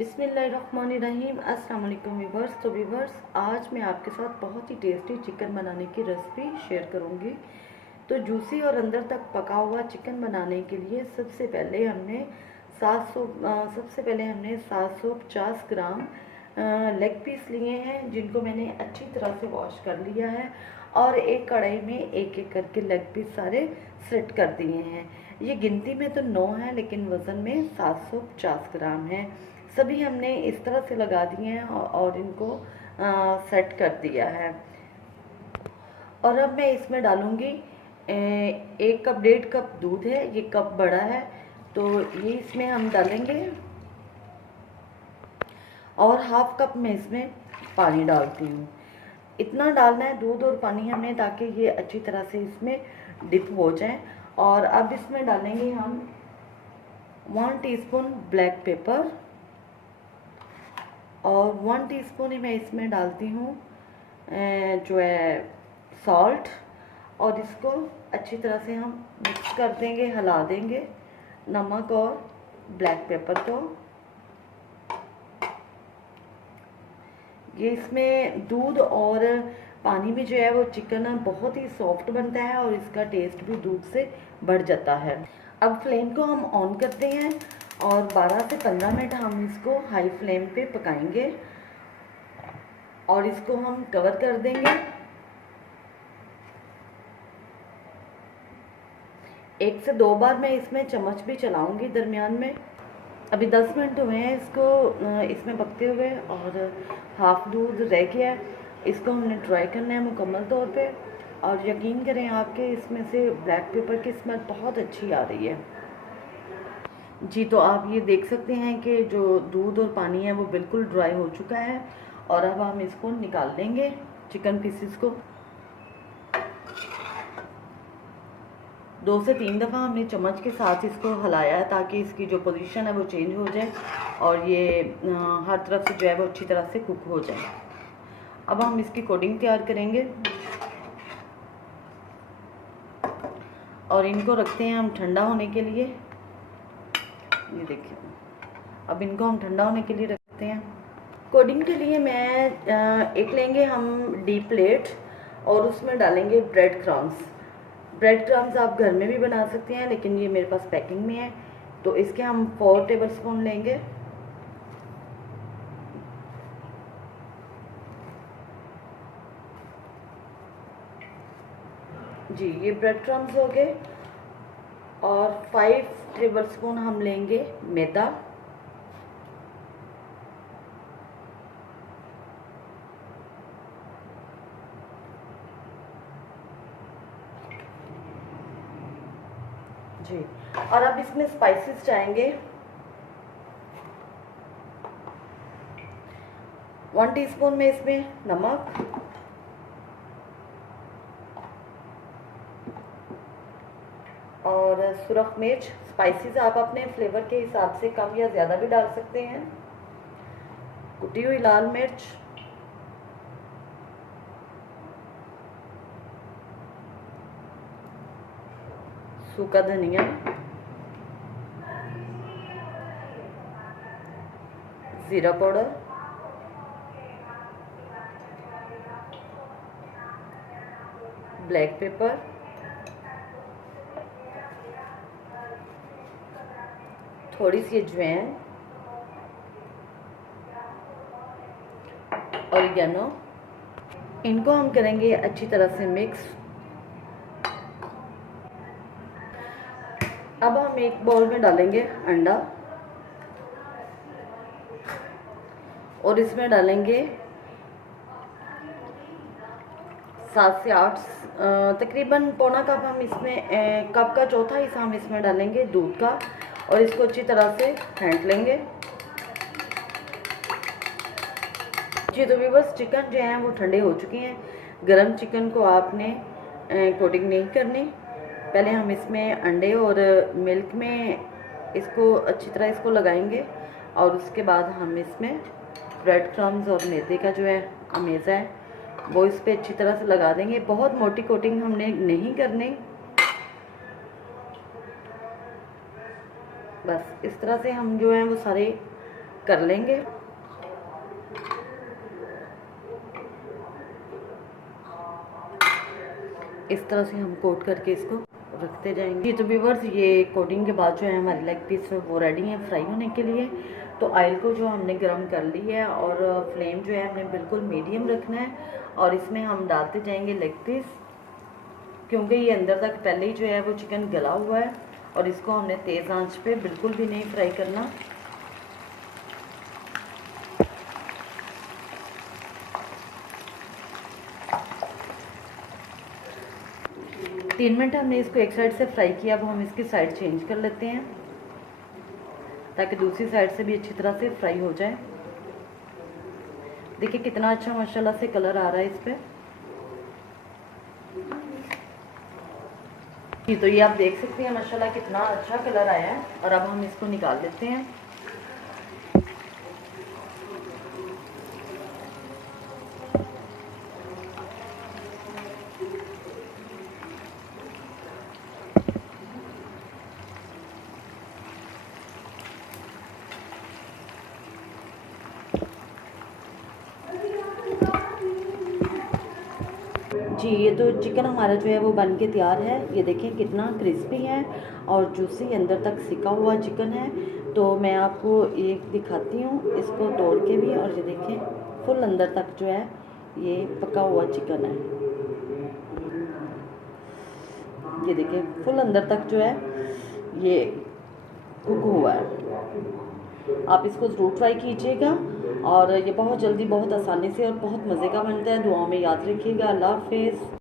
बिस्मिल्लाहिर्रहमानिर्रहीम। अस्सलाम वालेकुम व्यूअर्स। तो व्यूअर्स, आज मैं आपके साथ बहुत ही टेस्टी चिकन बनाने की रेसिपी शेयर करूंगी। तो जूसी और अंदर तक पका हुआ चिकन बनाने के लिए सबसे पहले हमने 750 ग्राम लेग पीस लिए हैं, जिनको मैंने अच्छी तरह से वॉश कर लिया है और एक कढ़ाई में एक एक करके लेग पीस सारे सेट कर दिए हैं। ये गिनती में तो 9 है, लेकिन वज़न में 750 ग्राम है। सभी हमने इस तरह से लगा दिए हैं और इनको सेट कर दिया है। और अब मैं इसमें डालूंगी 1 कप 1.5 कप दूध है, ये कप बड़ा है तो ये इसमें हम डालेंगे, और 1/2 कप में इसमें पानी डालती हूँ। इतना डालना है दूध और पानी हमें, ताकि ये अच्छी तरह से इसमें डिप हो जाए। और अब इसमें डालेंगे हम 1 टीस्पून ब्लैक पेपर और 1 टीस्पून ही मैं इसमें डालती हूँ जो है सॉल्ट। और इसको अच्छी तरह से हम मिक्स कर देंगे, हिला देंगे नमक और ब्लैक पेपर को। ये इसमें दूध और पानी में जो है वो चिकन बहुत ही सॉफ्ट बनता है और इसका टेस्ट भी दूध से बढ़ जाता है। अब फ्लेम को हम ऑन करते हैं और 12 से 15 मिनट हम इसको हाई फ्लेम पे पकाएंगे और इसको हम कवर कर देंगे। 1 से 2 बार मैं इसमें चम्मच भी चलाऊंगी दरमियान में। अभी 10 मिनट हुए हैं इसको इसमें पकते हुए और हाफ दूध रह गया है। इसको हमने ट्राई करना है मुकम्मल तौर पे, और यकीन करें आपके इसमें से ब्लैक पेपर की स्मेल बहुत अच्छी आ रही है जी। तो आप ये देख सकते हैं कि जो दूध और पानी है वो बिल्कुल ड्राई हो चुका है। और अब हम इसको निकाल लेंगे चिकन पीसेस को। 2 से 3 दफ़ा हमने चम्मच के साथ इसको हिलाया है, ताकि इसकी जो पोजीशन है वो चेंज हो जाए और ये हर तरफ से जो है वो अच्छी तरह से कुक हो जाए। अब हम इसकी कोटिंग तैयार करेंगे और इनको रखते हैं हम ठंडा होने के लिए। ये देखिए, अब इनको हम ठंडा होने के लिए रखते हैं। कोटिंग के लिए मैं एक लेंगे हम डीप प्लेट और उसमें डालेंगे ब्रेड क्रम्स। ब्रेड क्रम्स आप घर में भी बना सकते हैं, लेकिन ये मेरे पास पैकिंग में है तो इसके हम 4 टेबलस्पून लेंगे। जी, ये ब्रेड क्रम्स हो गए। और 5 टेबलस्पून हम लेंगे मैदा। जी, और अब इसमें स्पाइसेस जाएंगे। 1 टीस्पून में इसमें नमक, और सुरख मिर्च। स्पाइसेस आप अपने फ्लेवर के हिसाब से कम या ज़्यादा भी डाल सकते हैं। कुटी हुई लाल मिर्च, सूखा धनिया, ज़ीरा पाउडर, ब्लैक पेपर, थोड़ी सी अजवाइन, ऑरिगेनो। इनको हम करेंगे अच्छी तरह से मिक्स। अब हम एक बाउल में डालेंगे अंडा और इसमें डालेंगे 7 से 8 तकरीबन पौना कप हम इसमें कप का चौथा हिस्सा हम इसमें डालेंगे दूध का, और इसको अच्छी तरह से फेंट लेंगे जी। तो व्यूअर्स, चिकन जो है वो ठंडे हो चुके हैं। गरम चिकन को आपने कोटिंग नहीं करनी। पहले हम इसमें अंडे और मिल्क में इसको अच्छी तरह इसको लगाएंगे, और उसके बाद हम इसमें ब्रेड क्रम्स और मैदे का जो है अमेज़ा है वो इस पर अच्छी तरह से लगा देंगे। बहुत मोटी कोटिंग हमने नहीं करनी, बस इस तरह से हम जो है वो सारे कर लेंगे। इस तरह से हम कोट करके इसको रखते जाएंगे। तो व्यूअर्स, ये कोटिंग के बाद जो है हमारी लेग पीस वो रेडी है फ्राई होने के लिए। तो ऑयल को जो हमने गर्म कर ली है और फ्लेम जो है हमने बिल्कुल मीडियम रखना है और इसमें हम डालते जाएंगे लेग पीस, क्योंकि ये अंदर तक पहले ही जो है वो चिकन गला हुआ है और इसको हमने तेज़ आंच पे बिल्कुल भी नहीं फ्राई करना। तीन मिनट हमने इसको एक साइड से फ्राई किया। अब हम इसकी साइड चेंज कर लेते हैं ताकि दूसरी साइड से भी अच्छी तरह से फ्राई हो जाए। देखिए कितना अच्छा माशाल्लाह से कलर आ रहा है इस पे। जी, तो ये आप देख सकते हैं माशाल्लाह कितना अच्छा कलर आया है। और अब हम इसको निकाल लेते हैं। जी, ये तो चिकन हमारा जो है वो बन के तैयार है। ये देखिए कितना क्रिस्पी है और जूसी अंदर तक सिका हुआ चिकन है। तो मैं आपको एक दिखाती हूँ इसको तोड़ के भी। और ये देखिए फुल अंदर तक जो है ये पका हुआ चिकन है। ये देखिए फुल अंदर तक जो है ये कुक हुआ है। आप इसको ज़रूर ट्राई कीजिएगा और ये बहुत जल्दी, बहुत आसानी से और बहुत मज़े का बनता है। दुआओं में याद रखिएगा। अल्लाह हाफ़िज़।